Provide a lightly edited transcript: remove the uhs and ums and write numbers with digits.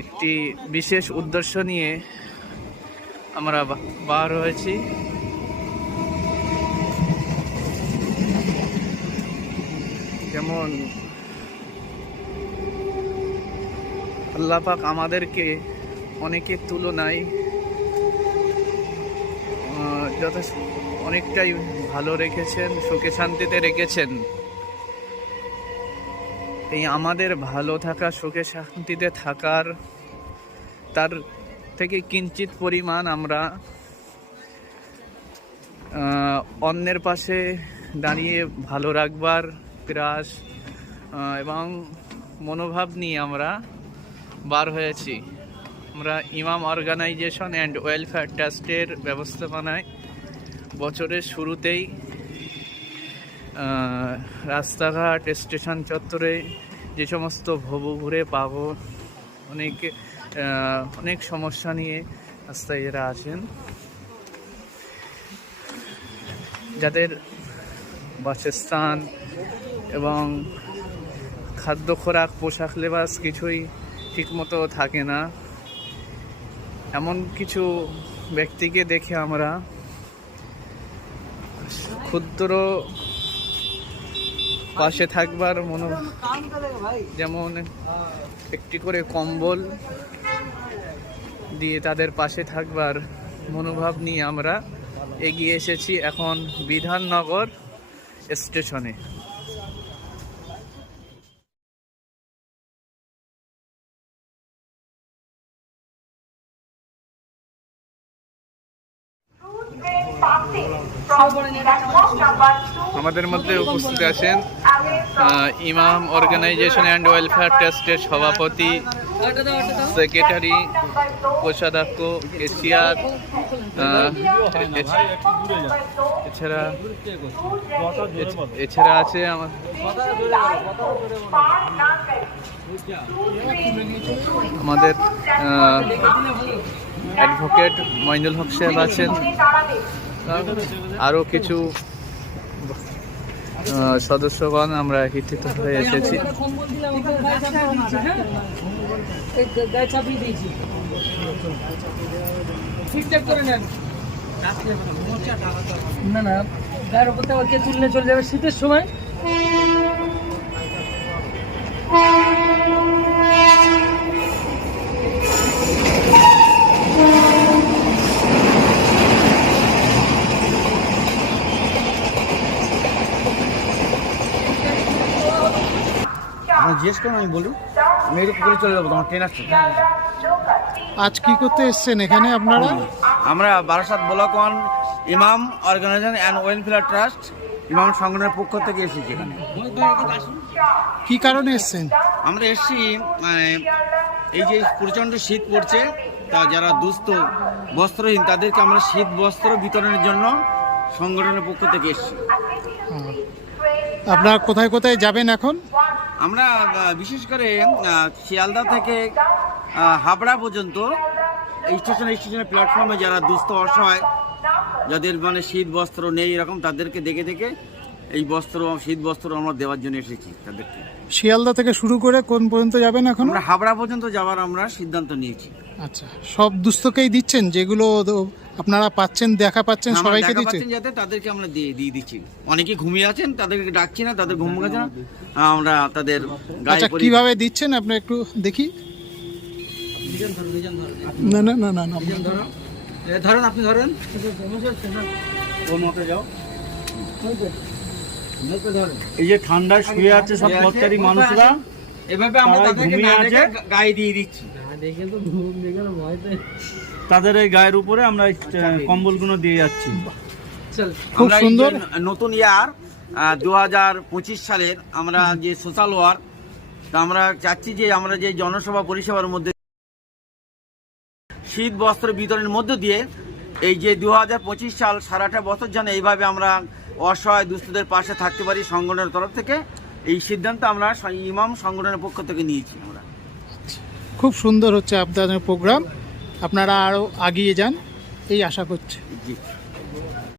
একটি বিশেষ উদ্দেশ্য নিয়ে আমরা বার হয়েছি। যেমন আল্লাহ পাক আমাদেরকে অনেকের তুলনায় অনেকটাই ভালো রেখেছেন, সুখে শান্তিতে রেখেছেন। এই আমাদের ভালো থাকা, সুখে শান্তিতে থাকার তার থেকে কিঞ্চিত পরিমাণ আমরা অন্যের পাশে দাঁড়িয়ে ভালো রাখবার প্রয়াস এবং মনোভাব নিয়ে আমরা বার হয়েছি। আমরা ইমাম অর্গানাইজেশন অ্যান্ড ওয়েলফেয়ার ট্রাস্টের ব্যবস্থাপনায় বছরের শুরুতেই রাস্তাঘাট, স্টেশন চত্বরে যে সমস্ত ভবঘুরে পাগল অনেক সমস্যা নিয়ে রাস্তায় এরা আছেন, যাদের বাসস্থান এবং খাদ্য খোরাক, পোশাক লেবাস কিছুই ঠিকমতো থাকে না, এমন কিছু ব্যক্তিকে দেখে আমরা ক্ষুদ্র পাশে থাকবার যেমন একটি করে কম্বল দিয়ে তাদের পাশে থাকবার মনোভাব নিয়ে আমরা এগিয়ে এসেছি এখন বিধাননগর স্টেশনে। আমাদের মধ্যে উপস্থিত আছেন ইমাম অর্গানাইজেশন অ্যান্ড ওয়েলফেয়ার ট্রাস্টের সভাপতি, সেক্রেটারি, কোষাধ্যক্ষ, কেশিয়ার, এছাড়া আছে আমাদের অ্যাডভোকেট মইনুল হক সাহেব আছেন, আরও কিছু সদস্যগণ আমরা একত্রিত হয়ে এসেছি। না না, গায়ের উপর থেকে তুললে চলে যাবে শীতের সময়। জিজ্ঞেস করুন, আমি বলুন, আমি এরকম করে চলে যাবো, তোমার ট্রেন আসছে। আজ কি করতে এসছেন এখানে আপনারা? আমরা বারাসাত ব্লক 1 ইমাম অর্গানাইজেশন অ্যান্ড ওয়েলফেয়ার ট্রাস্ট ইমাম সংগঠনের পক্ষ থেকে এসেছি এখানে। কি কারণে এসছেন? আমরা এসছি এই যে প্রচণ্ড শীত পড়ছে, তা যারা দুস্থ বস্ত্রহীন তাদেরকে আমরা শীত বস্ত্র বিতরণের জন্য সংগঠনের পক্ষ থেকে এসেছি। আপনারা কোথায় কোথায় যাবেন এখন? আমরা বিশেষ করে শিয়ালদা থেকে হাবড়া পর্যন্ত স্টেশনে প্ল্যাটফর্মে যারা দুস্থ অসহায়, যাদের মানে শীত বস্ত্র নেই এরকম, তাদেরকে দেখে দেখে এই শীত বস্ত্র আমরা দেওয়ার জন্য এসেছি তাদেরকে। শিয়ালদা থেকে শুরু করে কোন পর্যন্ত যাবেন এখন? আমরা হাবড়া পর্যন্ত যাওয়ার আমরা সিদ্ধান্ত নিয়েছি। আচ্ছা, সব দুস্থকেই দিচ্ছেন যেগুলো আপনারা পাচ্ছেন, দেখা পাচ্ছেন, সবাইকে দিচ্ছেন যাতে তাদেরকে আমরা দিয়ে দিচ্ছি। অনেকে ঘুমিয়ে আছেন, তাদেরকে ডাকছি না, তাদের ঘুম গেছে না, আমরা তাদের আচ্ছা কিভাবে দিচ্ছেন আপনি একটু দেখি। না না না না না, ধরেন, আপনি ধরেন, ওর মতো যাও। এই যে ঠান্ডায় শুয়ে আছে সব পথচারী মানুষরা, এভাবে আমরা তাদেরকে গায়ে দিয়ে দিচ্ছি। তাদের এই গায়ের উপরে আমরা কম্বলগুলো দিয়ে যাচ্ছি। খুব সুন্দর। নতুন ইয়ার 2025 সালের আমরা যে সোশ্যাল ওয়ার্ক, তা আমরা চাচ্ছি যে আমরা যে জনসভা পরিষেবার মধ্যে শীত বস্ত্র বিতরণের মধ্য দিয়ে এই যে 2025 সাল সারাটা বছর যেন এইভাবে আমরা অসহায় দুস্থদের পাশে থাকতে পারি, সংগঠনের তরফ থেকে এই সিদ্ধান্ত আমরা ইমাম সংগঠনের পক্ষ থেকে নিয়েছি। আমরা খুব সুন্দর হচ্ছে আপনাদের প্রোগ্রাম, আপনারা আরও এগিয়ে যান এই আশা করছি। জি।